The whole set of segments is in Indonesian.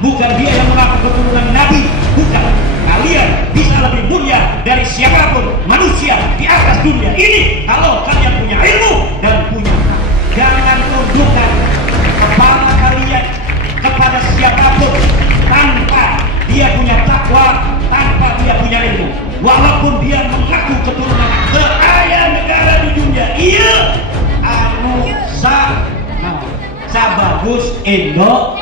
bukan dia yang mengaku keturunan Nabi, bukan. Kalian bisa lebih mulia dari siapapun manusia di atas dunia ini kalau kalian punya ilmu dan punya. Jangan tundukkan kepala kalian kepada siapapun tanpa dia punya takwa, tanpa dia punya ilmu. Walaupun dia mengaku keturunan kaya negara di dunia, iya anu bagus Indo.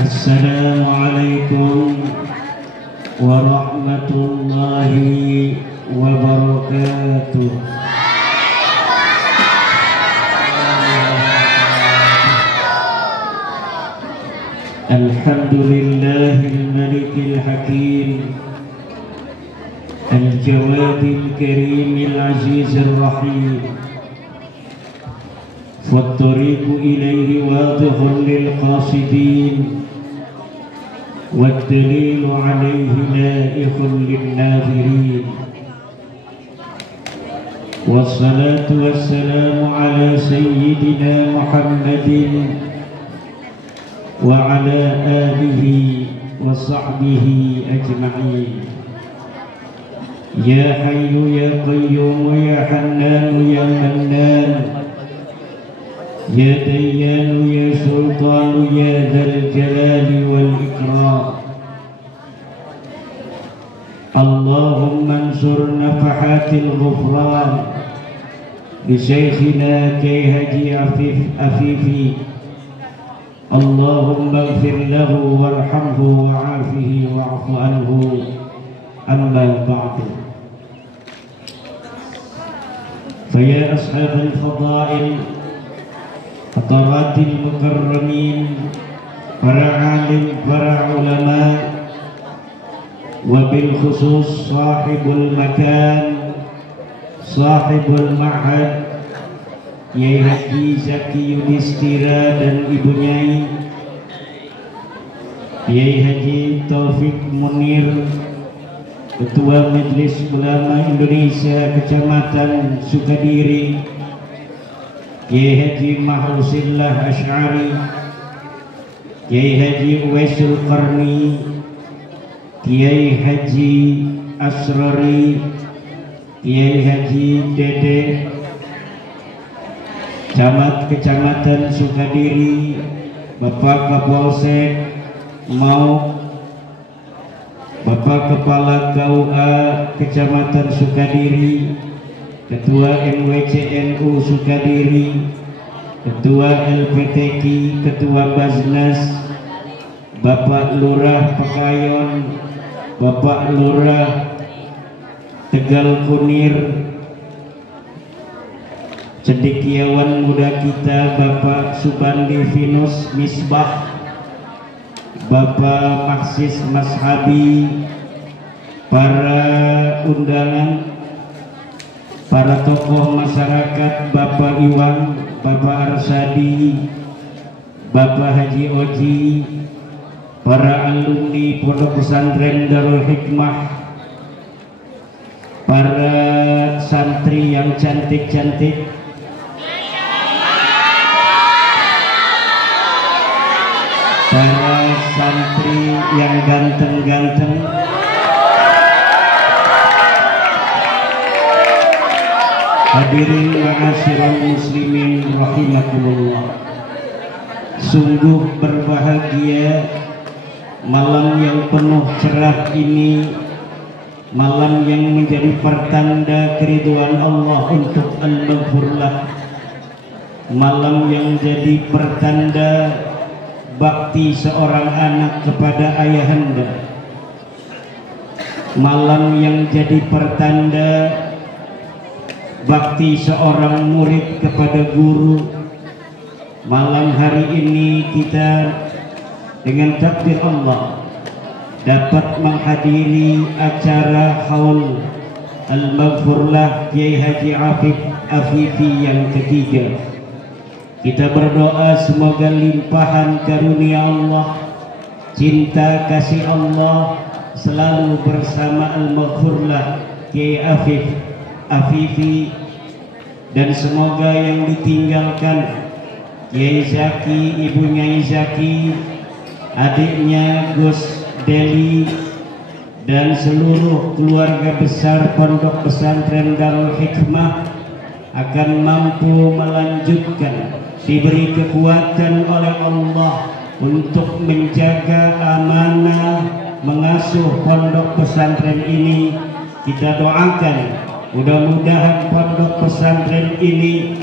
Assalamualaikum warahmatullahi wabarakatuh. Alhamdulillahil malikil hakim, al-jawadil karimil azizir rahim. فالطريق إليه واضح للقاصدين والدليل عليه لائق للناظرين. والصلاة والسلام على سيدنا محمد وعلى آله وصحبه أجمعين. يا حي يا قيوم يا حنان يا منان يا ديان يا سلطان يا ذا الجلال والإكرام. اللهم انصر نفحات الغفران لشيخنا كيهجي أفيفي. اللهم اغفر له وارحمه وعافه واعف عنه. أما بعد، فيا أصحاب الفضائل Hadratil mukarramin, para alim, para ulama, wabil khusus sahibul makan, sahibul ma'had, Yai Haji Zaki Yudhistira dan Ibu Nyai, Yai Haji Taufik Munir, Ketua Majelis Ulama Indonesia Kecamatan Sukadiri, Kiai Haji Mahrusillah Asy'ari, Kiai Haji Uwaisul Qarni, Kiai Haji Asrari, Kiai Haji Dede, Camat Kecamatan Sukadiri, Bapak Kapolsek Mau, Bapak Kepala KUA Kecamatan Sukadiri, Ketua MWCNU Sukadiri, Ketua LPTQ, Ketua Baznas, Bapak Lurah Pekayon, Bapak Lurah Tegal Kunir, cendekiawan muda kita Bapak Subandi Vinus Misbah, Bapak Maksis Mas Habi, para undangan, para tokoh masyarakat, Bapak Iwan, Bapak Arsadi, Bapak Haji Oji, para alumni Pondok Pesantren Darul Hikmah, para santri yang cantik-cantik, para santri yang ganteng-ganteng, hadirin ma'asyiral muslimin rahimakumullah. Sungguh berbahagia malam yang penuh cerah ini, malam yang menjadi pertanda keriduan Allah untuk al-maghfurlah, malam yang jadi pertanda bakti seorang anak kepada ayahanda, malam yang jadi pertanda bakti seorang murid kepada guru. Malam hari ini kita dengan takdir Allah dapat menghadiri acara haul al-maghfurlah Kiai Haji Afifi yang ketiga. Kita berdoa semoga limpahan karunia Allah, cinta kasih Allah selalu bersama Al-Maghfurlah Kiai Afifi, dan semoga yang ditinggalkan Kiai Zaki, ibunya Zaki, adiknya Gus Deli, dan seluruh keluarga besar Pondok Pesantren Darul Hikmah akan mampu melanjutkan, diberi kekuatan oleh Allah untuk menjaga amanah mengasuh pondok pesantren ini. Kita doakan mudah-mudahan pondok pesantren ini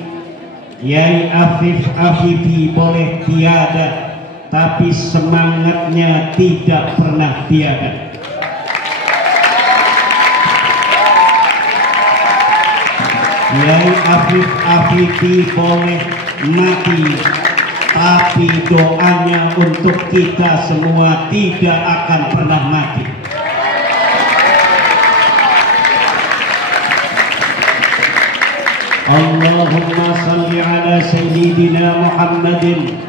Kiai Afifi boleh tiada, tapi semangatnya tidak pernah tiada. Kiai Afifi boleh mati, tapi doanya untuk kita semua tidak akan pernah mati. Allahumma salli ala sayyidina Muhammadin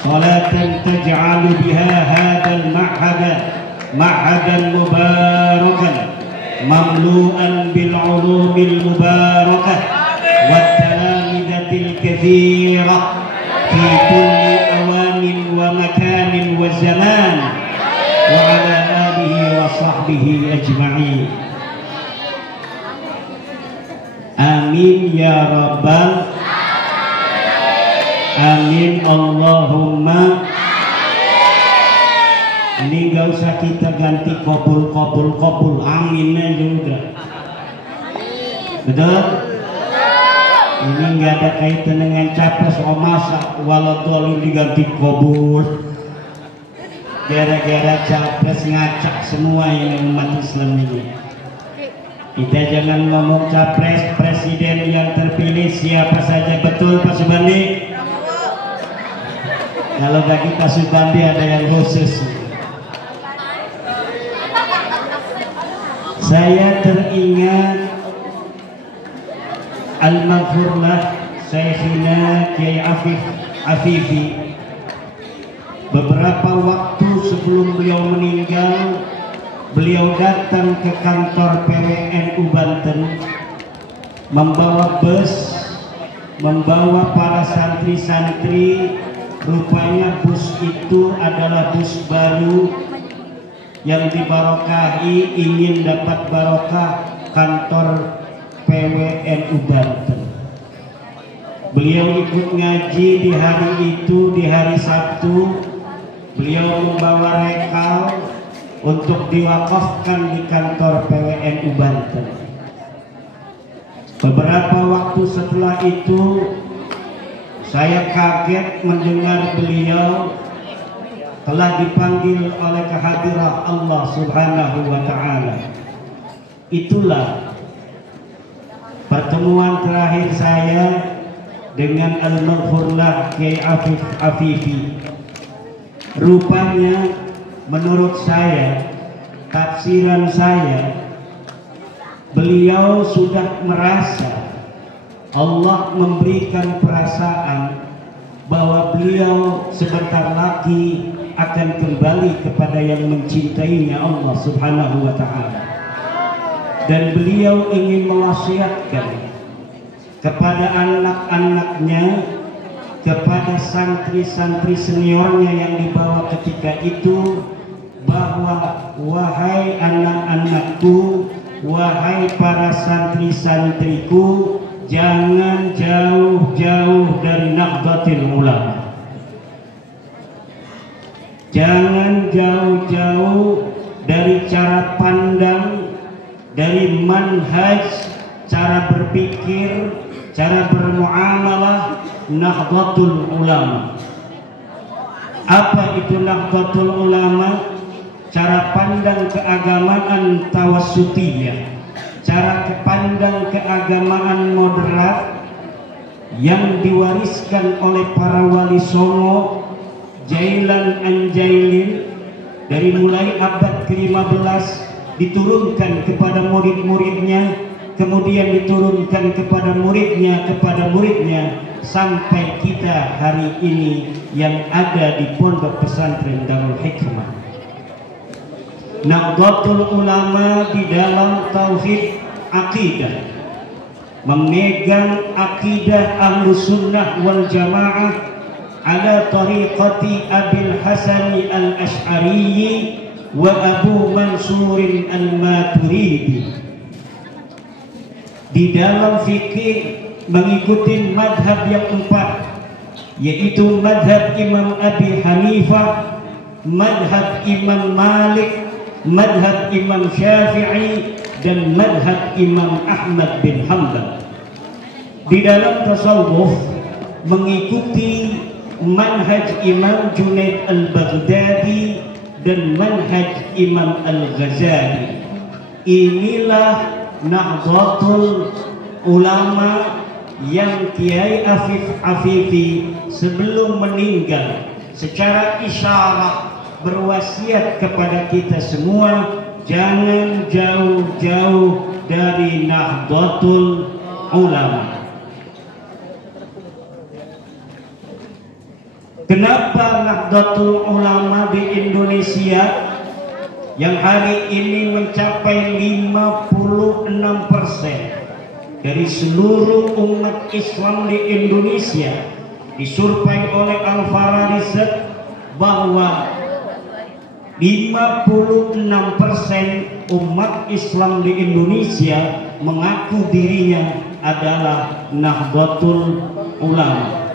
salatan taj'alu biha hadal ma'hadan mubarakan mamlu'an bil ulumil mubarakah wat talamidatil kathirah fi kulli awanin wa makanin wa zaman wa ala alihi wa sahbihi ajma'in. Amin ya rabbal amin. Allahumma. Ini gak usah kita ganti kobul aminnya juga. Betul? Ini nggak ada kaitan dengan capres masa walau diganti kobul. Gara-gara capres ngacak semua ini umat Islam ini. Kita jangan ngomong capres, presiden yang terpilih siapa saja, betul Pak Subandi? Kalau bagi Pak Subandi ada yang khusus. Saya teringat Al-Maghfurlah Syekhina Kiai Afifi. Beberapa waktu sebelum beliau meninggal, beliau datang ke kantor PWNU Banten membawa bus, membawa para santri-santri. Rupanya bus itu adalah bus baru yang dibarokahi, ingin dapat barokah kantor PWNU Banten. Beliau ikut ngaji di hari itu, di hari Sabtu. Beliau membawa rekal untuk diwakafkan di kantor PWNU Banten. Beberapa waktu setelah itu saya kaget mendengar beliau telah dipanggil oleh kehadiran Allah Subhanahu wa Ta'ala. Itulah pertemuan terakhir saya dengan Al-Maghfurlah Kiai Afifi. Rupanya menurut saya, tafsiran saya, beliau sudah merasa Allah memberikan perasaan bahwa beliau sebentar lagi akan kembali kepada yang mencintainya Allah Subhanahu wa Ta'ala, dan beliau ingin mewasiatkan kepada anak-anaknya, kepada santri-santri seniornya yang dibawa ketika itu, bahwa wahai anak-anakku, wahai para santri-santriku, jangan jauh-jauh dari Nahdlatul Ulama. Jangan jauh-jauh dari cara pandang, dari manhaj, cara berpikir, cara bermuamalah Nahdlatul Ulama. Apa itu Nahdlatul Ulama? Cara pandang keagamaan tawassutiyah, cara pandang keagamaan moderat yang diwariskan oleh para wali songo Jailan Anjailin dari mulai abad ke-15, diturunkan kepada murid-muridnya, kemudian diturunkan kepada muridnya, sampai kita hari ini yang ada di Pondok Pesantren Darul Hikmah. Nahdlatul Ulama di dalam tauhid akidah, memegang akidah Ahlus Sunnah wal Jamaah ala tariqati Abil Hasan al-Ash'ari wa Abu Mansur al-Maturidi. Di dalam fikih mengikuti madhab yang empat, yaitu madhab Imam Abi Hanifah, madhab Imam Malik, madhab Imam Syafi'i, dan madhab Imam Ahmad bin Hanbal. Di dalam tasawuf mengikuti manhaj Imam Junaid al-Baghdadi dan manhaj Imam al-Ghazali. Inilah Nahdlatul Ulama yang Kiai Afif Afifi sebelum meninggal secara isyarat berwasiat kepada kita semua, jangan jauh-jauh dari Nahdlatul Ulama. Kenapa Nahdlatul Ulama di Indonesia yang hari ini mencapai 56% dari seluruh umat Islam di Indonesia, disurvei oleh Al-Fara Riset bahwa 56% umat Islam di Indonesia mengaku dirinya adalah Nahdlatul Ulama.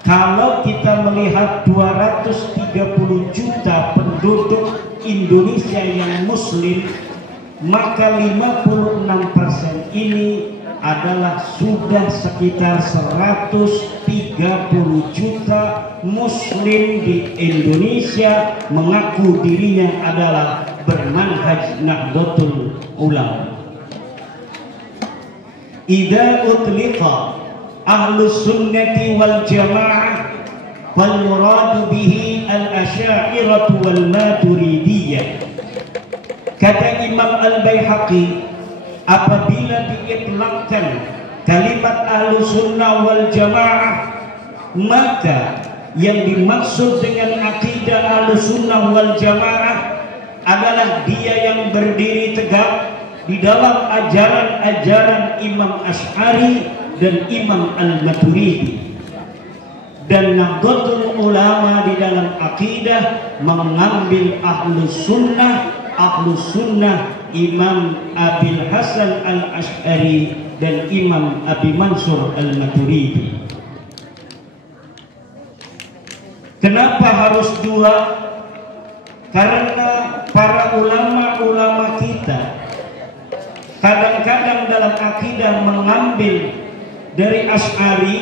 Kalau kita melihat 230 juta penduduk Indonesia yang muslim, maka 56% ini adalah sudah sekitar 130 juta muslim di Indonesia mengaku dirinya adalah bermanhaj Nahdlatul Ulama. Idza utliqa Ahlus Sunnati wal Jamaah wal muradu bihi al-Asy'ariyah wal Maturidiyah. Kata Imam Al-Baihaqi, apabila diitlaqkan kalimat Ahlus Sunnah wal Jamaah, maka yang dimaksud dengan akidah Ahlus Sunnah wal Jamaah adalah dia yang berdiri tegak di dalam ajaran-ajaran Imam Asy'ari dan Imam Al-Maturidi. Dan Nahdlatul Ulama di dalam akidah mengambil Ahlus Sunnah Imam Abil Hasan al-Ash'ari dan Imam Abi Mansur al-Maturidi. Kenapa harus dua? Karena para ulama-ulama kita kadang-kadang dalam akidah mengambil dari Ash'ari,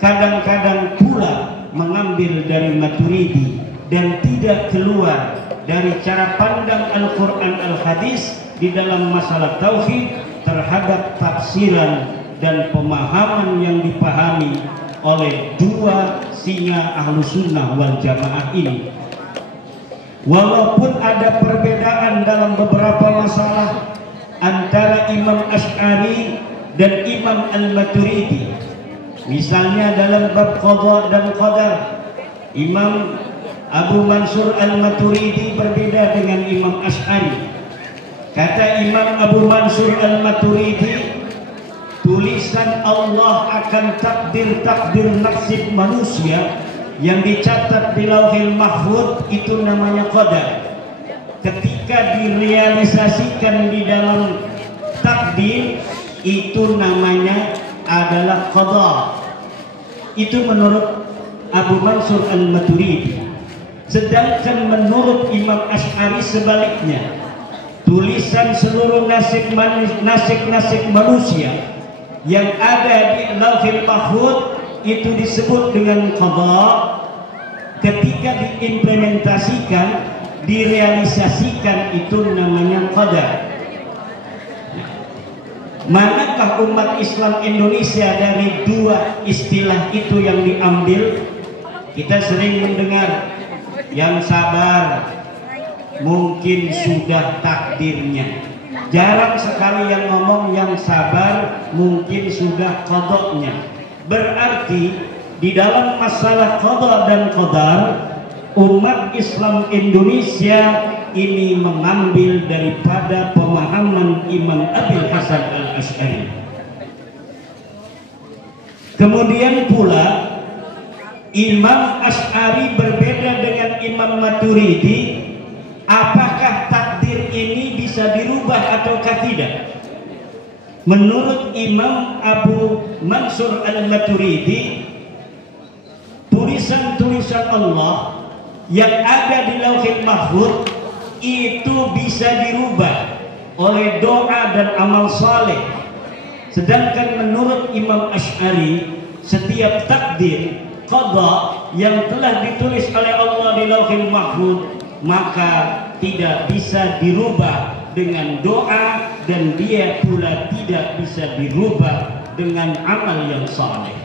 kadang-kadang pula mengambil dari Maturidi, dan tidak keluar dari cara pandang Al-Quran Al-Hadis di dalam masalah tauhid terhadap tafsiran dan pemahaman yang dipahami oleh dua singa Ahlus Sunnah wal Jamaah ini. Walaupun ada perbedaan dalam beberapa masalah antara Imam Asy'ari dan Imam Al-Maturidi, misalnya dalam bab qada dan qadar, Imam Abu Mansur Al-Maturidi berbeda dengan Imam Asy'ari. Kata Imam Abu Mansur Al-Maturidi, tulisan Allah akan takdir-takdir nasib manusia yang dicatat di Lauhil Mahfuz itu namanya qadar. Ketika direalisasikan di dalam takdir, itu namanya adalah qada. Itu menurut Abu Mansur Al-Maturidi. Sedangkan menurut Imam Asy'ari sebaliknya, tulisan seluruh nasib manusia yang ada di Lauhil Mahfuz itu disebut dengan qada. Ketika diimplementasikan, direalisasikan, itu namanya qadar. Manakah umat Islam Indonesia dari dua istilah itu yang diambil? Kita sering mendengar yang sabar mungkin sudah takdirnya. Jarang sekali yang ngomong yang sabar mungkin sudah qadanya. Berarti di dalam masalah qada dan qadar, umat Islam Indonesia ini mengambil daripada pemahaman Imam Abil Hasan Al-Asy'ari. Kemudian pula Imam Asy'ari berbeda dengan Imam Maturidi. Apakah takdir ini bisa dirubah ataukah tidak? Menurut Imam Abu Mansur Al-Maturidi, tulisan-tulisan Allah yang ada di Lauhil Mahfuz itu bisa dirubah oleh doa dan amal saleh. Sedangkan menurut Imam Asy'ari, setiap takdir qada yang telah ditulis oleh Allah di Lauhil Mahfuz maka tidak bisa dirubah dengan doa, dan dia pula tidak bisa dirubah dengan amal yang saleh.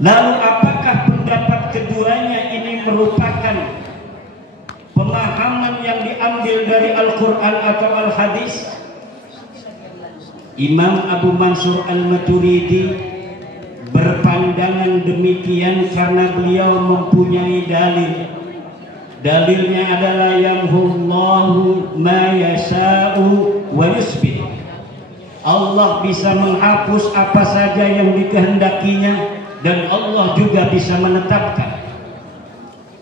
Lalu apakah pendapat keduanya ini merupakan pemahaman yang diambil dari Al-Quran atau Al-Hadis? Imam Abu Mansur Al-Maturidi berpandangan demikian karena beliau mempunyai dalil. Dalilnya adalah yamhullahu ma yasha'u wa yusbit. Allah bisa menghapus apa saja yang dikehendakinya, dan Allah juga bisa menetapkan.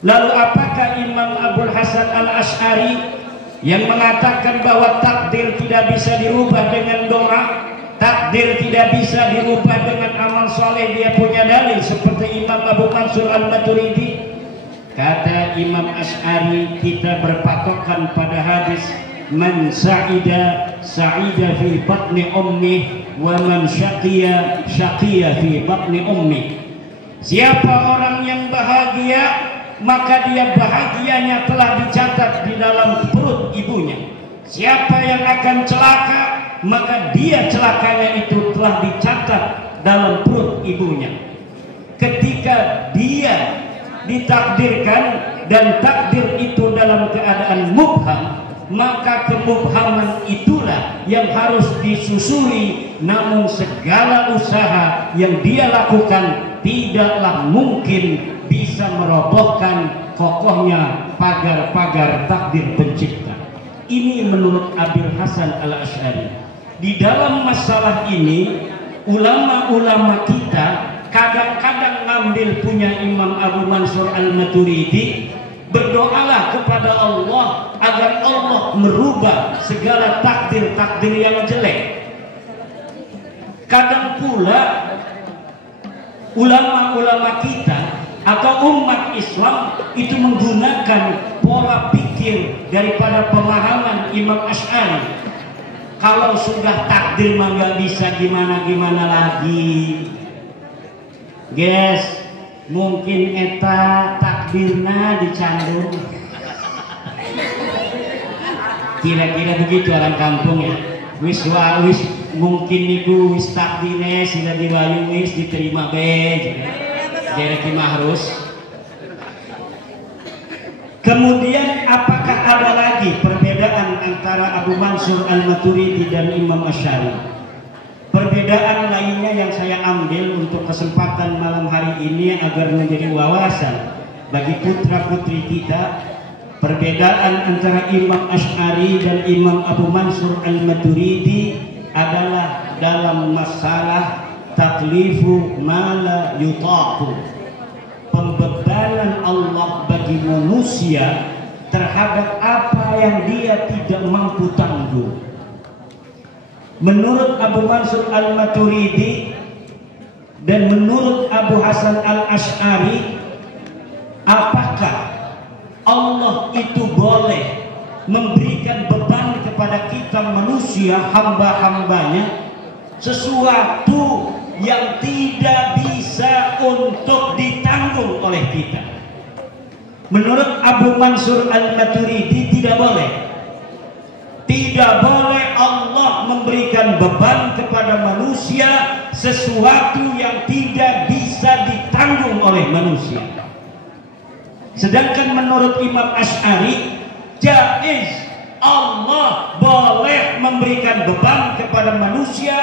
Lalu apakah Imam Abul Hasan Al-Asy'ari yang mengatakan bahwa takdir tidak bisa dirubah dengan doa, takdir tidak bisa dirubah dengan amal soleh, dia punya dalil seperti Imam Abu Mansur Al-Maturidi? Kata Imam Asy'ari, kita berpatokan pada hadis man sa'ida sa'ida fi batni ummi wa man syaqiya syaqiya fi batni ummi. Siapa orang yang bahagia, maka dia bahagianya telah dicatat di dalam perut ibunya. Siapa yang akan celaka, maka dia celakanya itu telah dicatat dalam perut ibunya. Ketika dia ditakdirkan dan takdir itu dalam keadaan mubham, maka kemubhaman itulah yang harus disusuri. Namun segala usaha yang dia lakukan tidaklah mungkin bisa merobohkan kokohnya pagar-pagar takdir pencipta. Ini menurut Abil Hasan Al-Asy'ari. Di dalam masalah ini, ulama-ulama kita kadang-kadang ngambil punya Imam Abu Mansur Al-Maturidi. Berdoalah kepada Allah agar Allah merubah segala takdir-takdir yang jelek. Kadang pula ulama-ulama kita atau umat Islam itu menggunakan pola pikir daripada pemahaman Imam Asy'ari. Kalau sudah takdir mah nggak bisa gimana-gimana lagi, guys. Mungkin eta takdirna dicandung. Kira-kira begitu orang kampung ya. Wis mungkin niku wis takdirnya sila diwayu wis diterima be. Jadi harus. Kemudian apakah ada lagi perbedaan antara Abu Mansur Al-Maturidi dan Imam Asy'ari? Perbedaan lainnya yang saya ambil untuk kesempatan malam hari ini agar menjadi wawasan bagi putra-putri kita. Perbedaan antara Imam Asy'ari dan Imam Abu Mansur Al-Maturidi adalah dalam masalah taklifu ma la yutaqu, pembebanan Allah bagi manusia terhadap apa yang dia tidak mampu tanggung. Menurut Abu Mansur Al-Maturidi dan menurut Abu Hasan Al-Asy'ari, apakah Allah itu boleh memberikan beban kepada kita manusia, hamba-hambanya, sesuatu yang tidak bisa untuk ditanggung oleh kita? Menurut Abu Mansur Al-Maturidi tidak boleh. Tidak boleh Allah memberikan beban kepada manusia sesuatu yang tidak bisa ditanggung oleh manusia. Sedangkan menurut Imam Asy'ari, jaiz, Allah boleh memberikan beban kepada manusia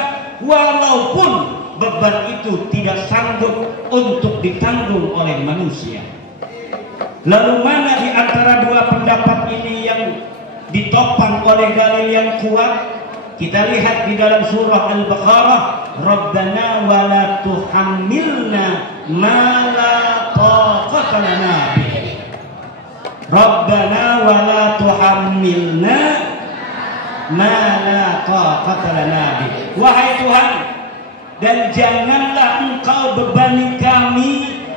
walaupun beban itu tidak sanggup untuk ditanggung oleh manusia. Lalu mana di antara dua pendapat ini yang ditopang oleh dalil yang kuat? Kita lihat di dalam surah Al-Baqarah, Rabbana wa la tuhammilna ma la taqata lana bih. Rabbana wa la tuhammilna ma la taqata lana bih. Wahai Tuhan, dan janganlah Engkau bebani kami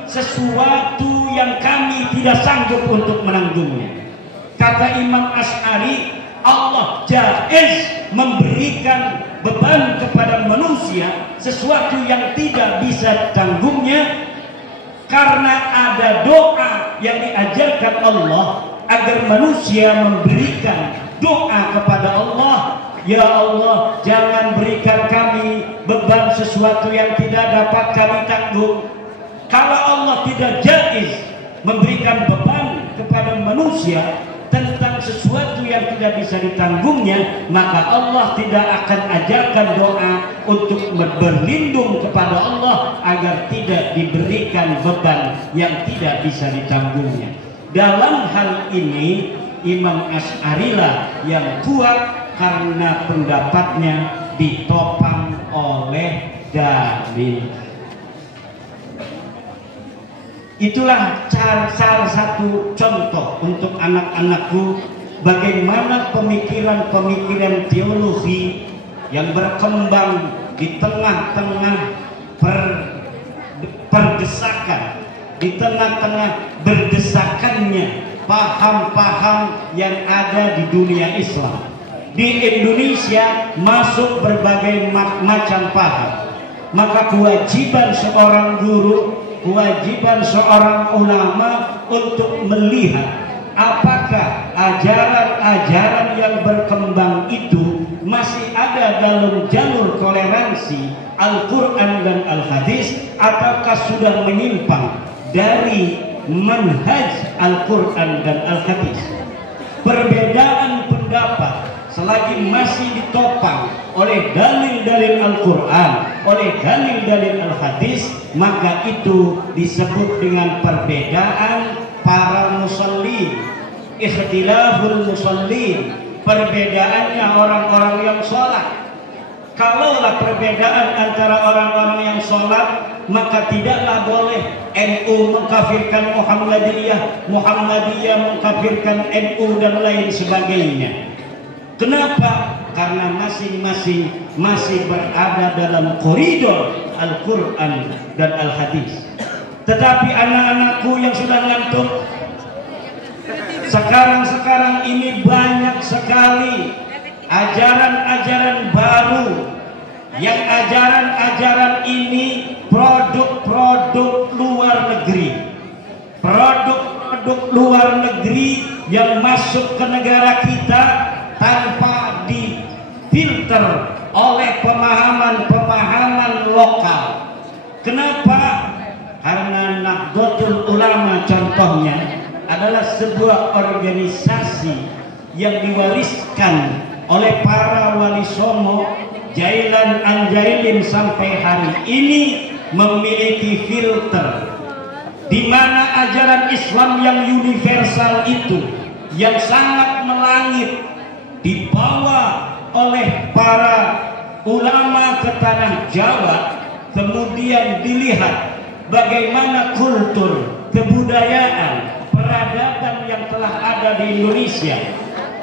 sesuatu yang kami tidak sanggup untuk menanggungnya. Kata Imam Asy'ari, Allah jaiz memberikan beban kepada manusia sesuatu yang tidak bisa ditanggungnya, karena ada doa yang diajarkan Allah agar manusia memberikan doa kepada Allah. Ya Allah, jangan berikan kami beban sesuatu yang tidak dapat kami tanggung. Kalau Allah tidak jaiz memberikan beban kepada manusia tentang sesuatu yang tidak bisa ditanggungnya, maka Allah tidak akan ajarkan doa untuk berlindung kepada Allah agar tidak diberikan beban yang tidak bisa ditanggungnya. Dalam hal ini Imam Asy'ari lah yang kuat karena pendapatnya ditopang oleh dalil. Itulah salah satu contoh untuk anak-anakku bagaimana pemikiran-pemikiran teologi yang berkembang di tengah-tengah perdesakan, di tengah-tengah berdesakannya paham-paham yang ada di dunia Islam. Di Indonesia masuk berbagai macam paham. Maka kewajiban seorang guru, kewajiban seorang ulama untuk melihat apakah ajaran-ajaran yang berkembang itu masih ada dalam jalur toleransi Al-Quran dan Al-Hadis, ataukah sudah menyimpang dari manhaj Al-Quran dan Al-Hadis. Perbedaan pendapat selagi masih ditopang oleh dalil-dalil Al-Quran, oleh dalil-dalil Al-Hadis, maka itu disebut dengan perbedaan para musallin, ikhtilaful musallin, perbedaannya orang-orang yang sholat. Kalaulah perbedaan antara orang-orang yang sholat, maka tidaklah boleh NU mengkafirkan Muhammadiyah, Muhammadiyah mengkafirkan NU dan lain sebagainya. Kenapa? Karena masing-masing masih berada dalam koridor Al-Quran dan Al-Hadis. Tetapi anak-anakku yang sudah ngantuk, sekarang ini banyak sekali ajaran-ajaran baru, yang ajaran-ajaran ini produk-produk luar negeri, produk-produk luar negeri yang masuk ke negara kita tanpa difilter oleh pemahaman-pemahaman lokal. Kenapa? Karena Nahdlatul Ulama contohnya adalah sebuah organisasi yang diwariskan oleh para wali songo Jailan Anjailin sampai hari ini memiliki filter, di mana ajaran Islam yang universal itu, yang sangat melangit, dibawa oleh para ulama ke tanah Jawa, kemudian dilihat bagaimana kultur, kebudayaan, peradaban yang telah ada di Indonesia.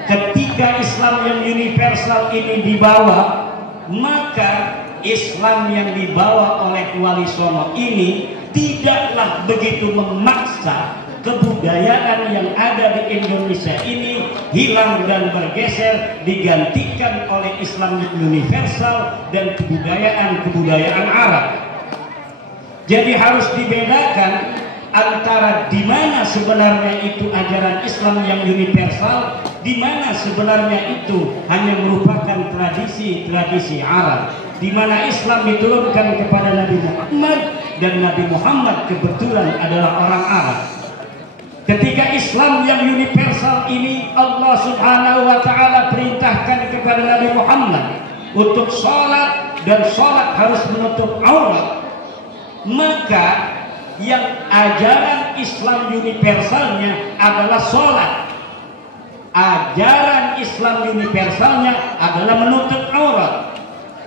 Ketika Islam yang universal ini dibawa, maka Islam yang dibawa oleh Wali Songo ini tidaklah begitu memaksa kebudayaan yang ada di Indonesia ini hilang dan bergeser, digantikan oleh Islam universal dan kebudayaan Arab. Jadi harus dibedakan antara di mana sebenarnya itu ajaran Islam yang universal, di mana sebenarnya itu hanya merupakan tradisi-tradisi Arab, di mana Islam diturunkan kepada Nabi Muhammad dan Nabi Muhammad kebetulan adalah orang Arab. Ketika Islam yang universal ini Allah Subhanahu wa taala perintahkan kepada Nabi Muhammad untuk sholat dan sholat harus menutup aurat, maka yang ajaran Islam universalnya adalah sholat. Ajaran Islam universalnya adalah menutup aurat.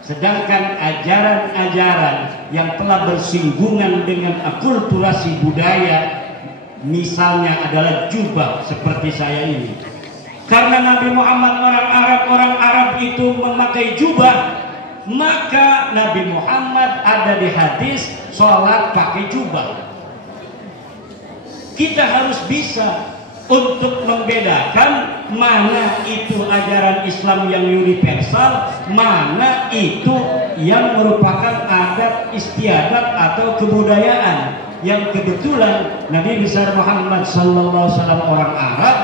Sedangkan ajaran-ajaran yang telah bersinggungan dengan akulturasi budaya, misalnya adalah jubah seperti saya ini. Karena Nabi Muhammad orang Arab itu memakai jubah, maka Nabi Muhammad ada di hadis sholat pakai jubah. Kita harus bisa untuk membedakan mana itu ajaran Islam yang universal, mana itu yang merupakan adat istiadat atau kebudayaan yang kebetulan Nabi besar Muhammad sallallahu alaihi wasallam orang Arab.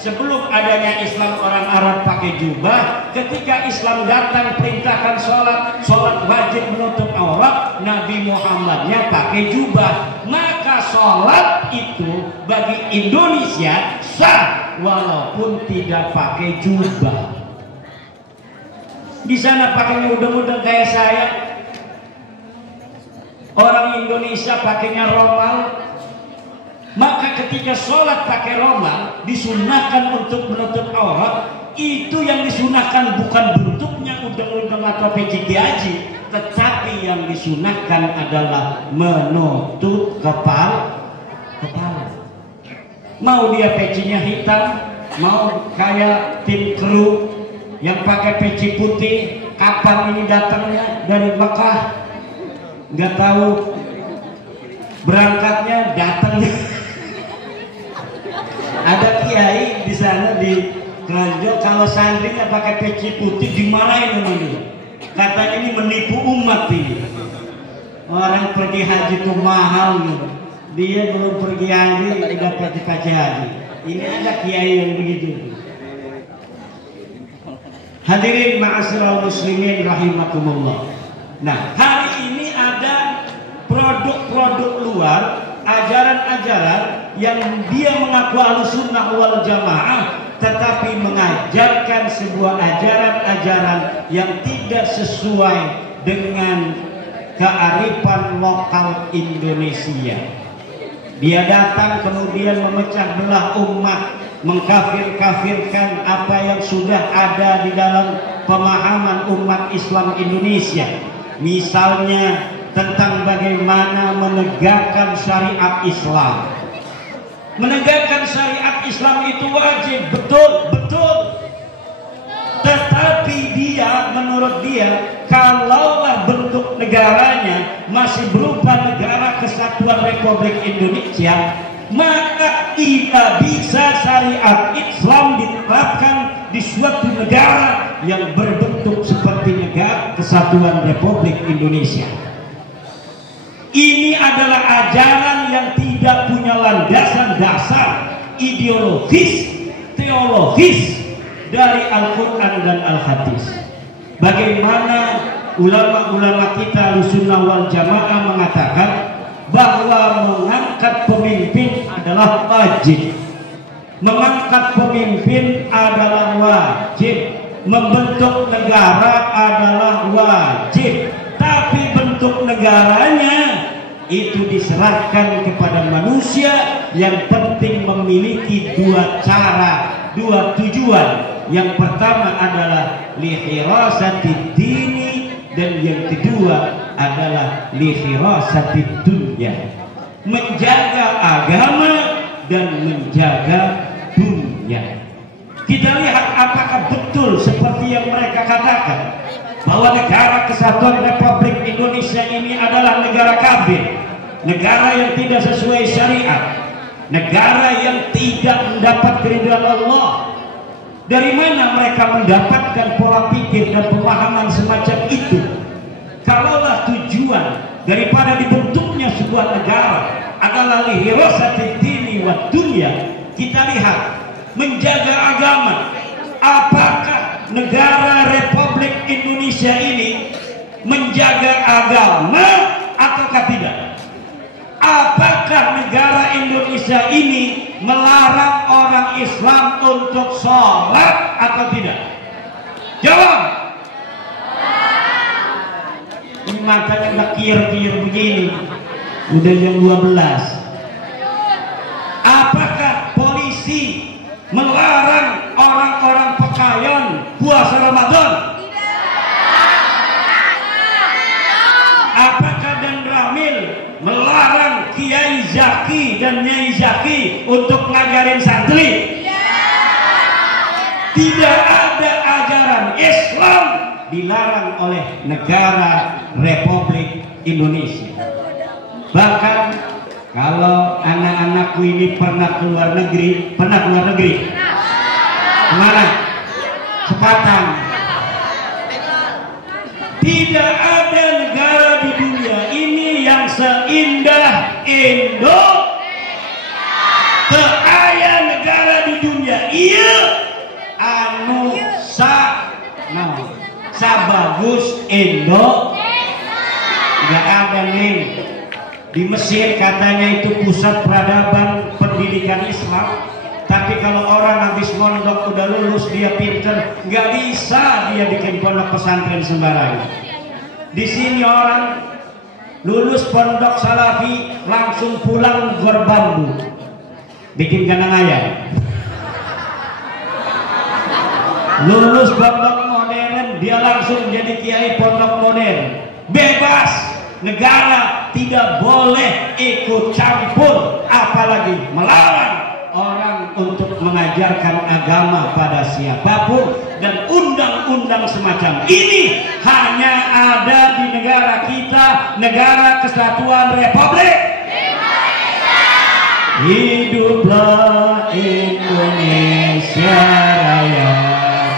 Sebelum adanya Islam orang Arab pakai jubah, ketika Islam datang perintahkan sholat wajib menutup aurat, Nabi Muhammadnya pakai jubah. Maka sholat itu bagi Indonesia sah walaupun tidak pakai jubah. Di sana pakai mudeng-mudeng kayak saya. Orang Indonesia pakainya romal. Maka ketika sholat pakai romal disunahkan untuk menutup aurat, itu yang disunahkan bukan bentuknya udang-udang atau peci haji, tetapi yang disunahkan adalah menutup kepala. Mau dia pecinya hitam, mau kayak tim kru yang pakai peci putih, kapan ini datangnya dari Mekah, nggak tahu, berangkatnya datangnya. Ada kiai di sana di Keranjo, kalau santrinya pakai peci putih dimarahin ini. Katanya ini menipu umat ini. Orang pergi haji itu mahal gitu. Dia belum pergi haji udah peci haji. Ini ada kiai yang begitu. Hadirin ma'asyiral muslimin rahimakumullah. Nah, hari ini ada produk-produk luar, ajaran-ajaran yang dia mengaku Ahlussunnah wal Jamaah, tetapi mengajarkan sebuah ajaran-ajaran yang tidak sesuai dengan kearifan lokal Indonesia. Dia datang kemudian memecah belah umat, mengkafir-kafirkan apa yang sudah ada di dalam pemahaman umat Islam Indonesia. Misalnya tentang bagaimana menegakkan syariat Islam. Menegakkan syariat Islam itu wajib, betul. Tetapi dia, menurut dia, kalaulah bentuk negaranya masih berupa negara kesatuan Republik Indonesia, maka tidak bisa syariat Islam diterapkan di suatu negara yang berbentuk seperti negara kesatuan Republik Indonesia. Ini adalah ajaran yang tidak punya landasan dasar ideologis, teologis dari Al-Quran dan Al-Hadis. Bagaimana ulama-ulama kita Ahlussunnah wal Jamaah mengatakan bahwa mengangkat pemimpin adalah wajib. Mengangkat pemimpin adalah wajib. Membentuk negara adalah wajib. Tapi bentuk negaranya itu diserahkan kepada manusia. Yang penting memiliki dua cara, dua tujuan. Yang pertama adalah lihirasatid dini, dan yang kedua adalah lihirasatid dunya, menjaga agama dan menjaga dunia. Kita lihat apakah betul seperti yang mereka katakan bahwa negara kesatuan Republik Indonesia ini adalah negara kafir, negara yang tidak sesuai syariat, negara yang tidak mendapat keridhaan Allah. Dari mana mereka mendapatkan pola pikir dan pemahaman semacam itu? Kalaulah tujuan daripada dibentuknya sebuah negara adalah lihirasatid dini wad dunya, kita lihat menjaga agama. Apakah negara Republik Indonesia ini menjaga agama ataukah tidak? Apakah negara Indonesia ini melarang orang Islam untuk sholat atau tidak? Jawab. Ini matanya udah kier-kier begini. Udah jam 12. Apakah polisi melarang orang-orang Pekayon puasa Ramadan? Apakah Dan Ramil melarang Kiai Zaki dan Nyai Zaki untuk ngajarin santri? Tidak ada ajaran Islam dilarang oleh negara Republik Indonesia. Bahkan kalau anak-anakku ini pernah keluar negeri, kemana? Sepatan. Tidak ada negara di dunia ini yang seindah Indonesia. Seaya negara di dunia iya sabagus Indo. Gak ada nih. Di Mesir katanya itu pusat peradaban pendidikan Islam. Tapi kalau orang habis mondok udah lulus dia pinter, nggak bisa dia bikin pondok pesantren sembarangan. Di sini orang lulus pondok Salafi langsung pulang gor bambu, bikin kandang ayam. Lulus pondok modern dia langsung jadi kiai pondok modern. Bebas. Negara tidak boleh ikut campur, apalagi melarang orang untuk mengajarkan agama pada siapapun. Dan undang-undang semacam ini hanya ada di negara kita, Negara Kesatuan Republik Indonesia. Hiduplah Indonesia Raya,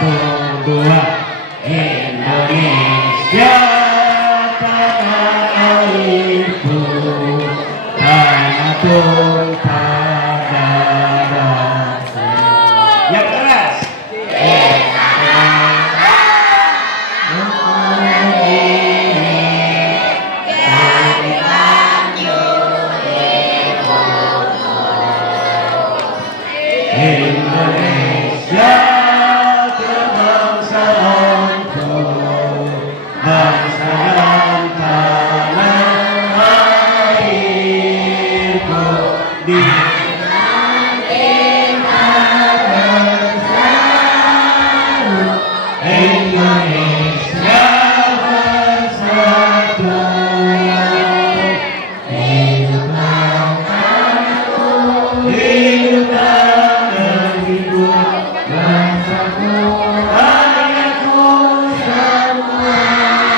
berdua Indonesia. Yang keras. Indonesia kebangsaan, bangsa dan tanah airku di Indonesia bersatu, hiduplah negeriku, bangsaku, rakyatku semuanya,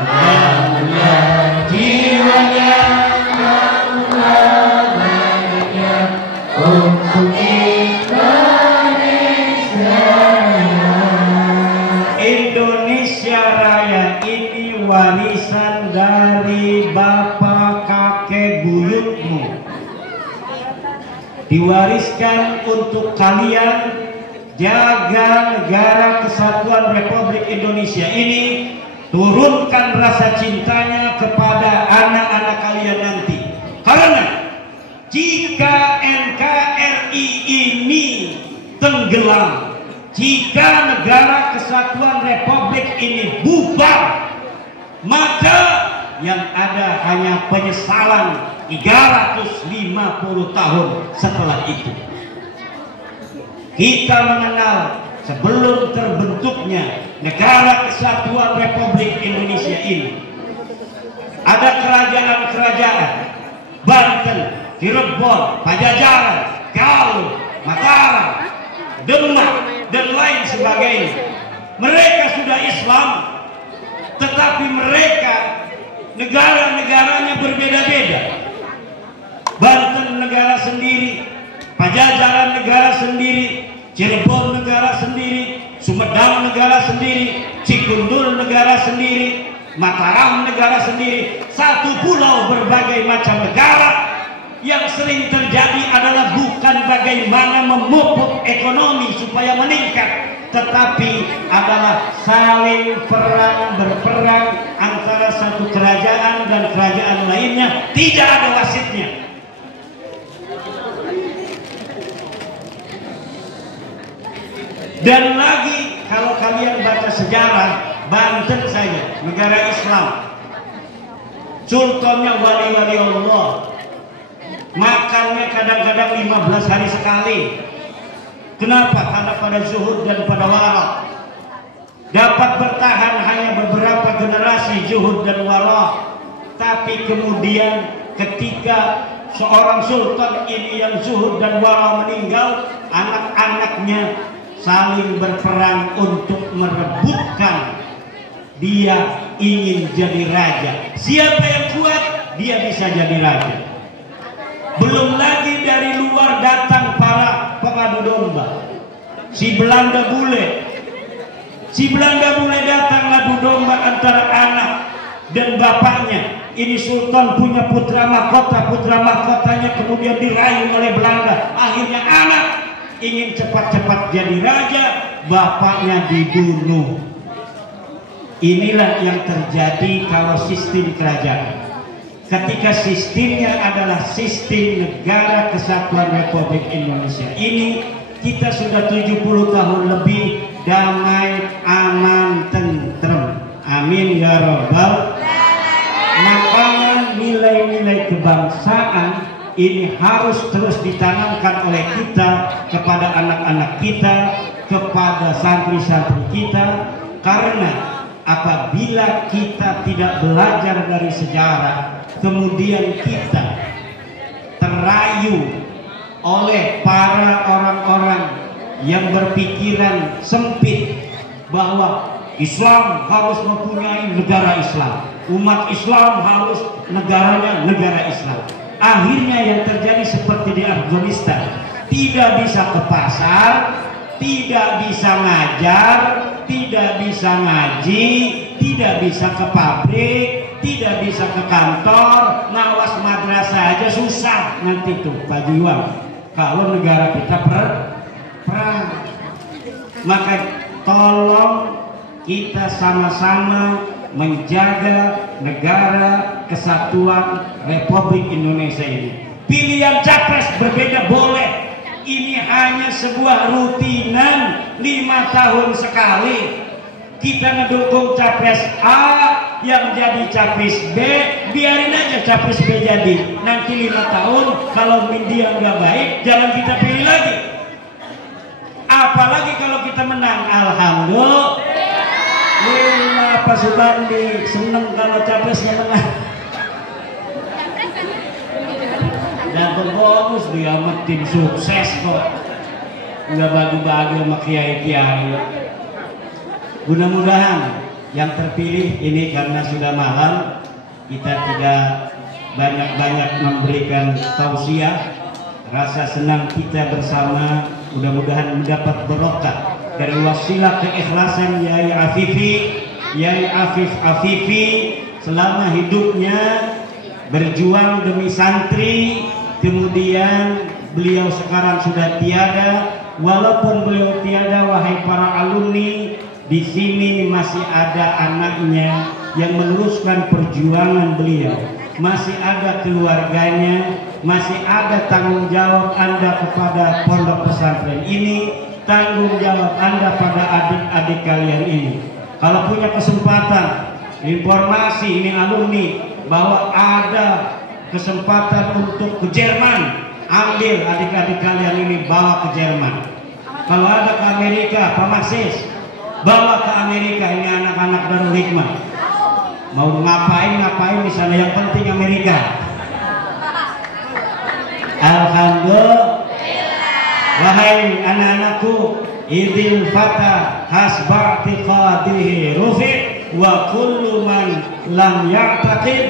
bangunlah jiwanya, bangunlah badannya untuk Indonesia Raya. Ini warisan dari bapak kakek buyutmu, diwariskan untuk kalian. Jaga Negara Kesatuan Republik Indonesia ini, turunkan rasa cintanya kepada anak-anak kalian nanti. Karena jika NKRI ini tenggelam, jika Negara Kesatuan Republik ini bubar, maka yang ada hanya penyesalan 350 tahun setelah itu. Kita mengenal sebelum terbentuknya Negara Kesatuan Republik Indonesia ini, ada kerajaan-kerajaan Banten, Cirebon, Pajajaran, Galuh, Mataram, Demak, dan lain sebagainya. Mereka sudah Islam, tetapi mereka negara-negaranya berbeda-beda. Banten negara sendiri, Pajajaran negara sendiri, Cirebon negara sendiri, Sumedang negara sendiri, Cikundul negara sendiri, Mataram negara sendiri. Satu pulau berbagai macam negara. Yang sering terjadi adalah bukan bagaimana memupuk ekonomi supaya meningkat, tetapi adalah saling berperang antara satu kerajaan dan kerajaan lainnya. Tidak ada wasitnya. Dan lagi kalau kalian baca sejarah, Banten saja, negara Islam, sultannya wali-wali Allah, makannya kadang-kadang 15 hari sekali. Kenapa? Karena pada zuhud dan pada wara. Dapat bertahan hanya beberapa generasi zuhud dan wara, tapi kemudian ketika seorang sultan ini yang zuhud dan wara meninggal, anak-anaknya saling berperang untuk merebutkan. Dia ingin jadi raja. Siapa yang kuat, dia bisa jadi raja. Belum lagi dari luar datang para pengadu domba. Si Belanda bule datang ngadu domba antara anak dan bapaknya. Ini sultan punya putra mahkotanya kemudian dirayu oleh Belanda. Akhirnya anak ingin cepat-cepat jadi raja, bapaknya dibunuh. Inilah yang terjadi kalau sistem kerajaan. Ketika sistemnya adalah sistem Negara Kesatuan Republik Indonesia. Ini kita sudah 70 tahun lebih damai, aman, tentrem. Amin ya Rabbal. Makanya nilai-nilai kebangsaan ini harus terus ditanamkan oleh kita kepada anak-anak kita, kepada santri-santri kita, karena apabila kita tidak belajar dari sejarah, kemudian kita terayu oleh para orang-orang yang berpikiran sempit bahwa Islam harus mempunyai negara Islam, umat Islam harus negaranya negara Islam. Akhirnya yang terjadi seperti di Afghanistan, tidak bisa ke pasar, tidak bisa ngajar, tidak bisa ngaji, tidak bisa ke pabrik, tidak bisa ke kantor, ngawas madrasah aja susah nanti tuh Pak Jiwang. Kalau negara kita perang, maka tolong kita sama-sama menjaga Negara Kesatuan Republik Indonesia ini. Pilihan capres berbeda boleh. Ini hanya sebuah rutinan 5 tahun sekali. Kita ngedukung capres A, yang jadi capres B, biarin aja capres B jadi. Nanti 5 tahun kalau dia nggak baik, jangan kita pilih lagi. Apalagi kalau kita menang, alhamdulillah. Pak Subandi seneng kalau capresnya menang. Dan bonus dia sama tim sukses kok, nggak bagi-bagi sama kiai-kiai. Mudah-mudahan yang terpilih ini, karena sudah malam, kita tidak banyak-banyak memberikan tausiah. Rasa senang kita bersama, mudah-mudahan mendapat berokah dari wasilah keikhlasan Yai Afif Afifi selama hidupnya berjuang demi santri. Kemudian beliau sekarang sudah tiada. Walaupun beliau tiada, wahai para alumni, di sini masih ada anaknya yang meneruskan perjuangan beliau, masih ada keluarganya, masih ada tanggung jawab Anda kepada pondok pesantren ini, tanggung jawab Anda pada adik-adik kalian ini. Kalau punya kesempatan, informasi ini alumni bahwa ada kesempatan untuk ke Jerman, ambil adik-adik kalian ini, bawa ke Jerman. Kalau ada ke Amerika, Pak Maksis, bawa ke Amerika ini anak-anak Darul Hikmah. Mau ngapain di sana, yang penting Amerika. Alhamdulillah. Wahai anak-anakku, idil fata hasba'ti qadihi rufi wa kullu man lam ya'taqid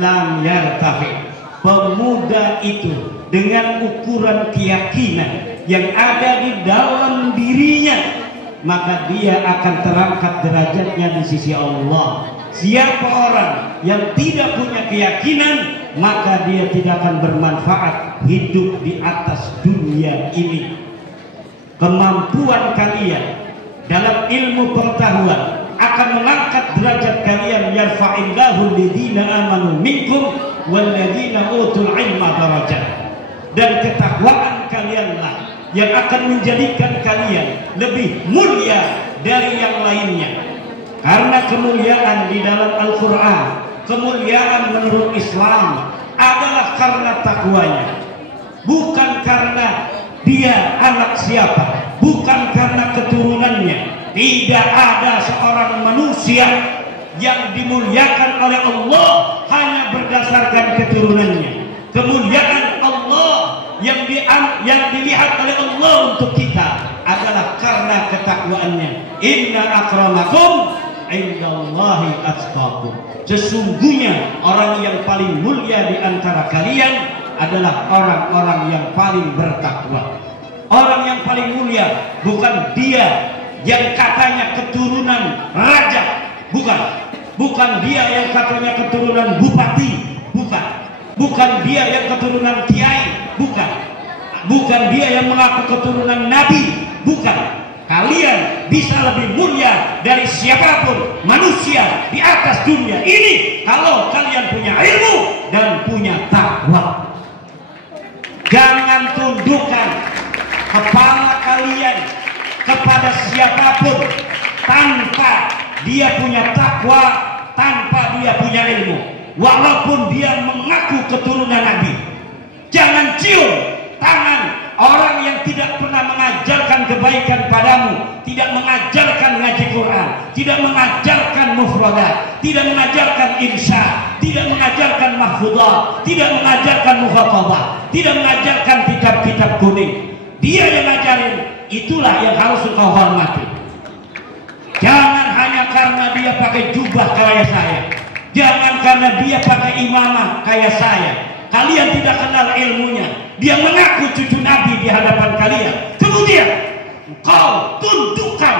lam yartafi. Pemuda itu dengan ukuran keyakinan yang ada di dalam dirinya, maka dia akan terangkat derajatnya di sisi Allah. Siapa orang yang tidak punya keyakinan, maka dia tidak akan bermanfaat hidup di atas dunia ini. Kemampuan kalian dalam ilmu pengetahuan akan mengangkat derajat kalian. Yarfa'illahu ladzina amanu minkum walladzina utul ilma darajat. Dan ketakwaan kalianlah yang akan menjadikan kalian lebih mulia dari yang lainnya. Karena kemuliaan di dalam Al-Quran, kemuliaan menurut Islam adalah karena takwanya, bukan karena dia anak siapa, bukan karena keturunannya. Tidak ada seorang manusia yang dimuliakan oleh Allah hanya berdasarkan keturunannya. Kemuliaan Allah yang dilihat oleh Allah untuk kita adalah karena ketakwaannya. Inna akramakum indallahi atqakum. Sesungguhnya orang yang paling mulia di antara kalian adalah orang-orang yang paling bertakwa. Orang yang paling mulia bukan dia yang katanya keturunan raja, bukan dia yang katanya keturunan bupati, bukan dia yang keturunan kiai, bukan dia yang mengaku keturunan nabi, bukan. Kalian bisa lebih mulia dari siapapun manusia di atas dunia ini kalau kalian punya ilmu dan punya takwa. Jangan tundukkan kepala kalian kepada siapapun tanpa dia punya takwa, tanpa dia punya ilmu, walaupun dia mengaku keturunan nabi. Jangan cium tangan orang yang tidak pernah mengajarkan kebaikan padamu, tidak mengajarkan ngaji Quran, tidak mengajarkan mufradat, tidak mengajarkan insya, tidak mengajarkan mahfudzah, tidak mengajarkan mukhatabah, tidak mengajarkan kitab-kitab kuning. Dia yang ngajarin, itulah yang harus engkau hormati. Jangan hanya karena dia pakai jubah kayak saya, jangan karena dia pakai imamah kayak saya. Kalian tidak kenal ilmunya. Dia mengaku cucu Nabi di hadapan kalian. Kemudian kau tundukkan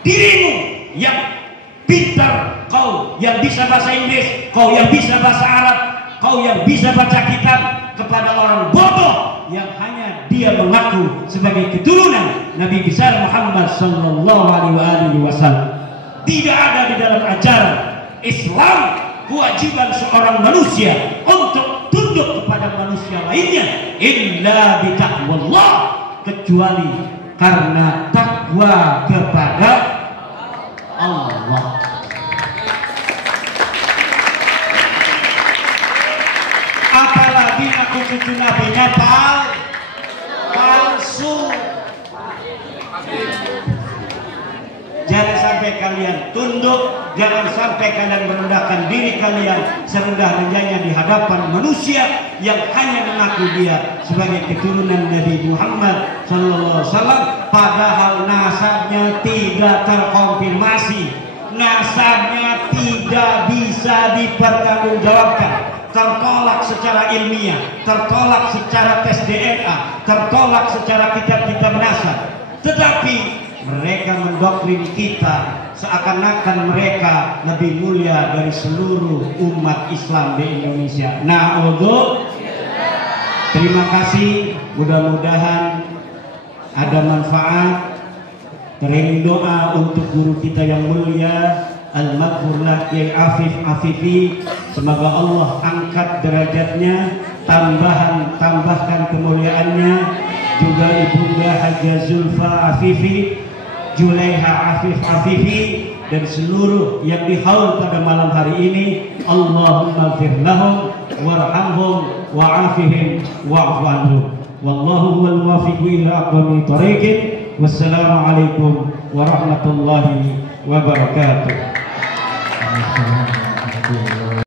dirimu yang pintar, kau yang bisa bahasa Inggris, kau yang bisa bahasa Arab, kau yang bisa baca kitab, kepada orang bodoh yang hanya dia mengaku sebagai keturunan Nabi besar Muhammad sallallahu alaihi wasallam. Tidak ada di dalam ajaran Islam kewajiban seorang manusia untuk tunduk kepada manusia lainnya illa bitaqwallah, kecuali karena takwa kepada Allah. Apalagi aku cucu nabinya palsu. Jangan sampai kalian tunduk, jangan sampai kalian merendahkan diri kalian serendah-rendahnya di hadapan manusia yang hanya mengaku dia sebagai keturunan Nabi Muhammad SAW, padahal nasabnya tidak terkonfirmasi, nasabnya tidak bisa dipertanggungjawabkan, tertolak secara ilmiah, tertolak secara tes DNA, tertolak secara kitab-kitab nasab. Tetapi mereka mendoktrin kita seakan-akan mereka lebih mulia dari seluruh umat Islam di Indonesia. Terima kasih, mudah-mudahan ada manfaat. Tering doa untuk guru kita yang mulia Al-Maghfurlah Kiai Afif Afifi, semoga Allah angkat derajatnya, tambahkan kemuliaannya. Juga Ibunda Hajjah Zulfa Afifi, Julaiha Afif Afifi, dan seluruh yang dihaul pada malam hari ini. Allahumma ighfir lahum warhamhum wa'afihim wa'fu anhum. Wallahu huwal muwaffiq ila aqwamit thariqin. Wassalamualaikum warahmatullahi wabarakatuh.